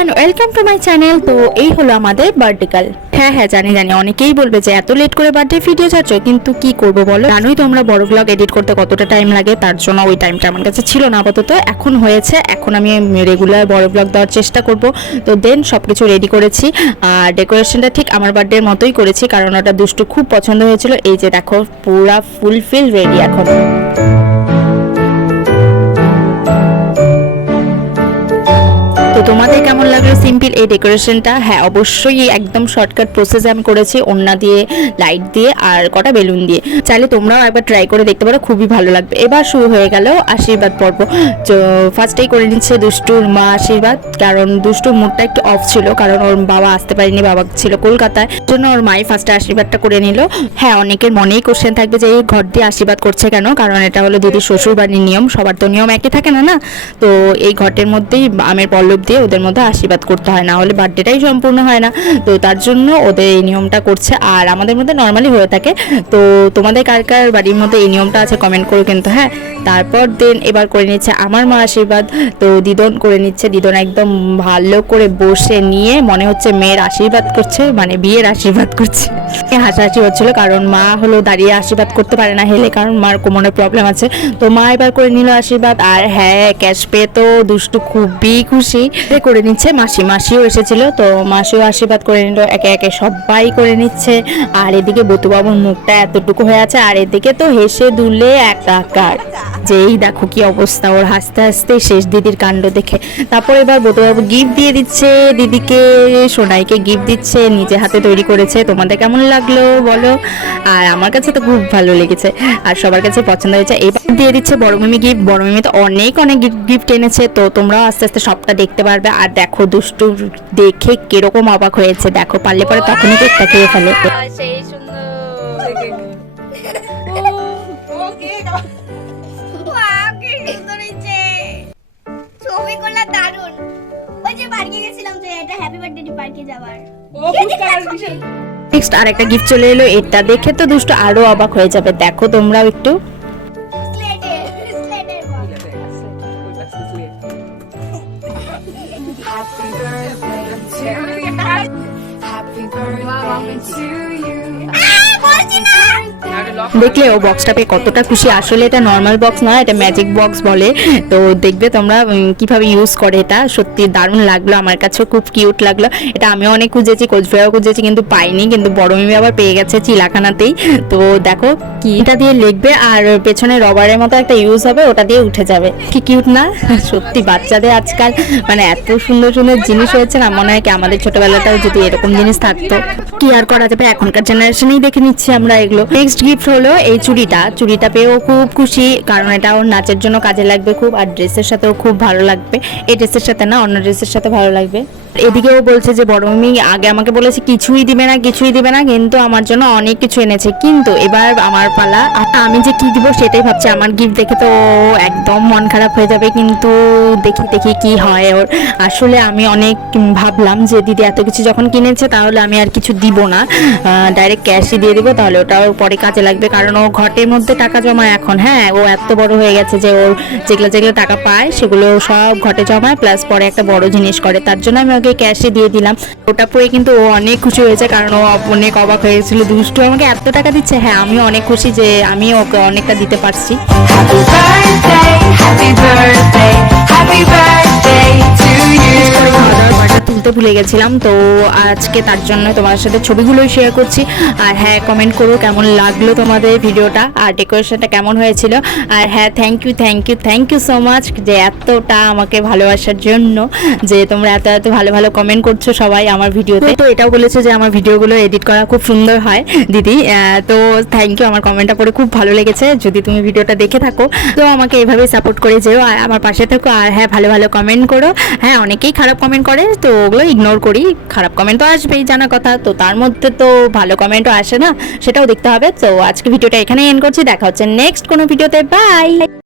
Everyone welcome to my channel তো এই হলো আমাদের বার্থডে কাল হ্যাঁ হ্যাঁ জানি জানি। অনেকেই বলবে যে এত লেট করে বার্থডে ভিডিও ছাড়ছো, কিন্তু কি করব বলো? জানোই তো আমরা বড় ব্লগ এডিট করতে কতটা টাইম লাগে, তার জন্য ওই টাইমটা আমার কাছে ছিল না আপাতত। এখন হয়েছে, এখন আমি রেগুলার বড় ব্লগ দেওয়ার চেষ্টা করব। তো দেন সব কিছু রেডি করেছি। আর ডেকোরেশনটা ঠিক আমার বার্থডের মতোই করেছি, কারণ ওটা দুষ্টু খুব পছন্দ হয়েছিল। এই যে দেখো, পুরা ফুলফিল রেডি এখন। তোমাদের কেমন লাগল সিম্পল এই ডেকোরেশনটা? হ্যাঁ অবশ্যই একদম শর্টকাট প্রসেস আমি করেছি ওন্না দিয়ে লাইট দিয়ে আর কটা বেলুন দিয়ে। চাইলে তোমরাও একবার ট্রাই করে দেখতে পারো, খুবই ভালো লাগবে। এবার শুরু হয়ে গেল আশীর্বাদ পর্ব। ফার্স্টেই করে নিচ্ছে দুষ্টুর মা আশীর্বাদ, কারণ দুষ্টুর মুডটা একটু অফ ছিল, কারণ ওর বাবা আসতে পারেনি, বাবা ছিল কলকাতায়। জন্য ওর মাই ফার্স্টে আশীর্বাদটা করে নিল। হ্যাঁ অনেকের মনেই কোশ্চেন থাকবে যে, এই ঘর দিয়ে আশীর্বাদ করছে কেন? কারণ এটা হলো দিদির শ্বশুর বাড়ির নিয়ম, সবার তো নিয়ম একই থাকে না না? তো এই ঘরটের মধ্যেই আমের পল্লব দিয়ে ওদের মধ্যে আশীর্বাদ করতে হয়, না হলে বার্থডেটাই সম্পূর্ণ হয় না। তো তার জন্য ওদের এই নিয়মটা করছে। আর আমাদের মধ্যে নর্মালি হয়ে থাকে। তো তোমাদের কার কার বাড়ির মধ্যে এই নিয়মটা আছে কমেন্ট করো কিন্তু হ্যাঁ? তারপর দেন এবার করে নিচ্ছে আমার মা আশীর্বাদ। তো দিদন করে নিচ্ছে। দিদন একদম ভালো করে বসে নিয়ে মনে হচ্ছে মেয়ের আশীর্বাদ করছে মানে বিয়ের আশীর্বাদ করছে। হাসাহাসি হচ্ছিল কারণ মা হলো দাঁড়িয়ে আশীর্বাদ করতে পারে না হেলে, কারণ মার কোমরের প্রবলেম আছে। তো মা এবার করে নিল আশীর্বাদ। আর হ্যাঁ ক্যাশ পেয়ে তো দুষ্টু খুবই খুশি। করে নিচ্ছে। মাসি, মাসিও এসেছিল, তো মাসিও আশীর্বাদ করে নিল, একে একে সবাই করে নিচ্ছে। আর এদিকে বতুবাবুর মুখটা এতটুকু হয়ে আছে, আর এদিকে তো হেসে দুলে একাকার। যেই দেখো কি অবস্থা, ওর হাসতে হাসতে শেষ দিদির কাণ্ড দেখে। তারপর এবার বতুবাবু গিফট দিয়ে দিচ্ছে, দিদিকে, সোনাইকে গিফট দিচ্ছে, নিজে হাতে তৈরি করেছে। তোমাদের কেমন লাগল বলো? আর আমার কাছে তো খুব ভালো লেগেছে। আর সবার কাছে পছন্দ হয়েছে, এবার দিয়ে দিচ্ছে বড় মিমি গিফট বড় মিমি তো অনেক অনেক গিফট এনেছে, তো তোমরাও আস্তে আস্তে সবটা দেখতে পারবে। আর দেখো দুষ্টু দেখে কীরকম অবাক হয়েছে। দেখো পারলে পরে তখনই কেকটা খেয়ে ফেলে। নেক্সট আর একটা গিফট চলে এলো এটা দেখে তো দুষ্টু আরও অবাক হয়ে যাবে। দেখো তোমরাও একটু। দেখলে ও বক্সটা পেয়ে কতটা খুশি। আসলে এটা নর্মাল বক্স নয় এটা ম্যাজিক বক্স বলে। তো দেখবে তোমরা কীভাবে ইউজ করে এটা। সত্যি দারুণ লাগল, আমার কাছেও খুব কিউট লাগল। এটা আমিও অনেক খুঁজেছি, কোচবিহারও খুঁজেছি, কিন্তু পাইনি। কিন্তু বড় মিমি আবার পেয়ে গেছে চিলাখানাতেই। তো দেখো কি? এটা দিয়ে লিখবে আর পেছনে রবারের মতো একটা ইউজ হবে, ওটা দিয়ে উঠে যাবে। কি কিউট না? সত্যি বাচ্চাদের আজকাল মানে এত সুন্দর সুন্দর জিনিস হয়েছে না, মনে হয় কি আমাদের ছোটবেলাটাও যদি এরকম জিনিস থাকতো। কি আর করা যাবে? এখনকার জেনারেশনেই দেখে নিচ্ছি আমরা এগুলো। নেক্সট গিফট হলো এই চুড়িটা। চুড়িটা পেয়েও খুব খুশি, কারণ এটা ওর নাচের জন্য কাজে লাগবে খুব, আর ড্রেসের সাথেও খুব ভালো লাগবে। এই ড্রেসের সাথে না, অন্য ড্রেসের সাথে ভালো লাগবে। এদিকেও বলছে যে, বড় মামি, আগে আমাকে বলেছে কিছুই দিবে না, কিছুই দিবে না, কিন্তু আমার জন্য অনেক কিছু এনেছে। কিন্তু এবার আমার পালা আমি যে কি দিব সেটাই ভাবছি। আমার গিফট দেখে তো একদম মন খারাপ হয়ে যাবে, কিন্তু দেখি দেখি কি হয় ওর। আসলে আমি অনেক ভাবলাম যে, দিদি এত কিছু যখন কিনেছে, তাহলে আমি আর কিছু দিব না। ডাইরেক্ট ক্যাশই দিয়ে দিব, তাহলে ওটা ওর পরে কাজে লাগবে। কারণ ও ঘটের মধ্যে টাকা জমায় এখন। হ্যাঁ ও এত বড় হয়ে গেছে যে ওর যেগুলো যেগুলো টাকা পায়, সেগুলো সব ঘটে জমায়, প্লাস পরে একটা বড় জিনিস করে। তার জন্য আমি ওকে ক্যাশে দিয়ে দিলাম। ওটা পরে কিন্তু ও অনেক খুশি হয়েছে কারণ ও অনেক অবাক হয়েছিল দুষ্টু আমাকে এত টাকা দিচ্ছে? হ্যাঁ আমি অনেক খুশি যে আমি ওকে অনেকটা দিতে পারছি। Happy birthday, happy birthday, happy birthday তুলতে ভুলে গেছিলাম, তো আজকে তার জন্য তোমাদের সাথে ছবিগুলোই শেয়ার করছি। আর হ্যাঁ কমেন্ট করো কেমন লাগল তোমাদের ভিডিওটা, আর ডেকোরেশনটা কেমন হয়েছিল। আর হ্যাঁ thank you thank you thank you so much যে এতটা আমাকে ভালোবাসার জন্য, যে তোমরা এত এত ভালো ভালো কমেন্ট করছ সবাই আমার ভিডিওতে। তো এটাও বলেছ যে আমার ভিডিওগুলো এডিট করা খুব সুন্দর হয়, দিদি। তো থ্যাংক ইউ আমার কমেন্টটা পড়ে খুব ভালো লেগেছে। যদি তুমি ভিডিওটা দেখে থাকো, তো আমাকে এভাবেই সাপোর্ট করে যেও, আর আমার পাশে থাকো। আর হ্যাঁ ভালো ভালো কমেন্ট করো। হ্যাঁ অনেকেই খারাপ কমেন্ট করে, তো ওগুলো ইগনোর করি, খারাপ কমেন্ট তো আসবেই জানা কথা। তো তার মধ্যে তো ভালো কমেন্টও আসে না, সেটাও দেখতে হবে। তো আজকে ভিডিওটা এখানেই এন্ড করছি, দেখা হচ্ছে নেক্সট কোনো ভিডিওতে বাই